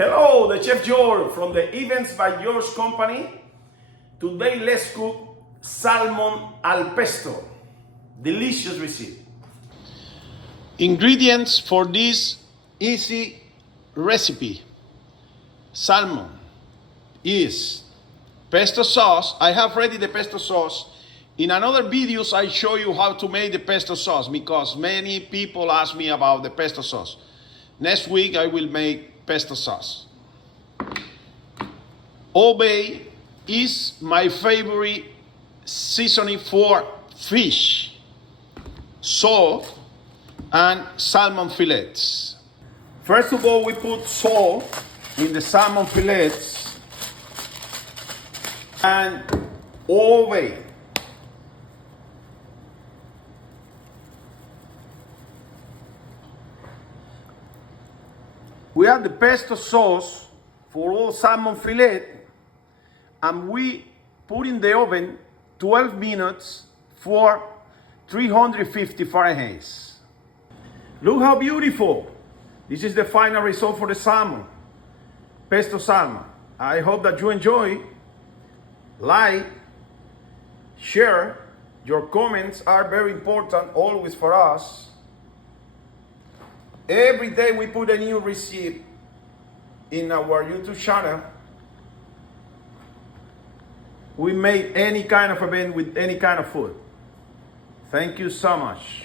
Hello, the Chef George from the Events by George company. Today let's cook salmon al pesto. Delicious recipe. Ingredients for this easy recipe. Salmon is pesto sauce. I have ready the pesto sauce. In another videos I show you how to make the pesto sauce because many people ask me about the pesto sauce. Next week I will make pesto sauce. Old Bay is my favorite seasoning for fish, salt, and salmon fillets. First of all, we put salt in the salmon fillets and Old Bay. We have the pesto sauce for all salmon fillet, and we put in the oven 12 minutes for 350 Fahrenheit. Look how beautiful. This is the final result for the salmon, pesto salmon. I hope that you enjoy. Like, share. Your comments are very important always for us. Every day we put a new recipe in our YouTube channel. We make any kind of event with any kind of food. Thank you so much.